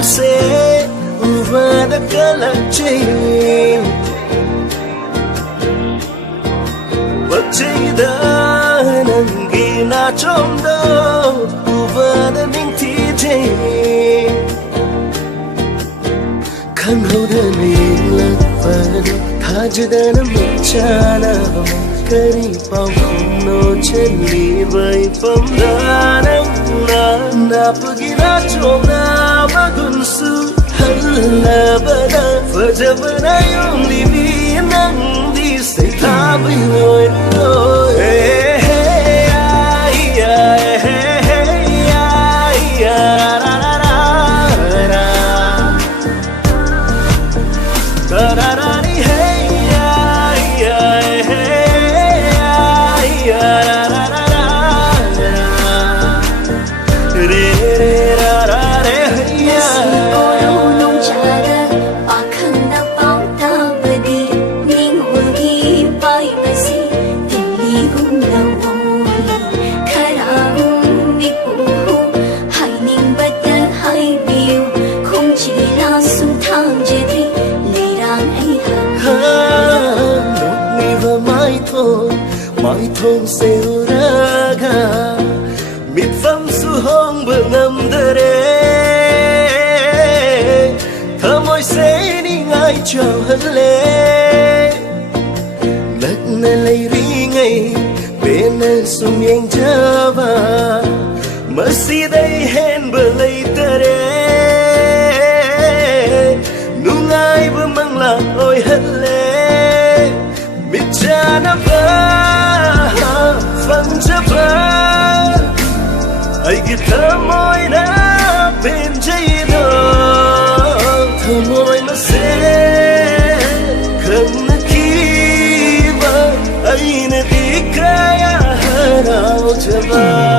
dulce uvada kalache Wachida nangi Nachomdo uvada ningtije Khangauda nilakpada thajadana machana kari pauno chali vai pamdana napagi Nachomda magunsu halabada fajabana yung libinang di say tabi loy Mai thong seo raga mit pham su hong bừng âm dare thamoi se ni ngai chào hân lê lắc na lay ri ngay bên na sum yang java mercy day hen bờ lay tare nu ngai bờ mang la oi hân lê mit cha na ba Phang chapa ai ghi thamoi na bên trái đó thamoi mà sẽ không kiva ai na đi kaya nào chapa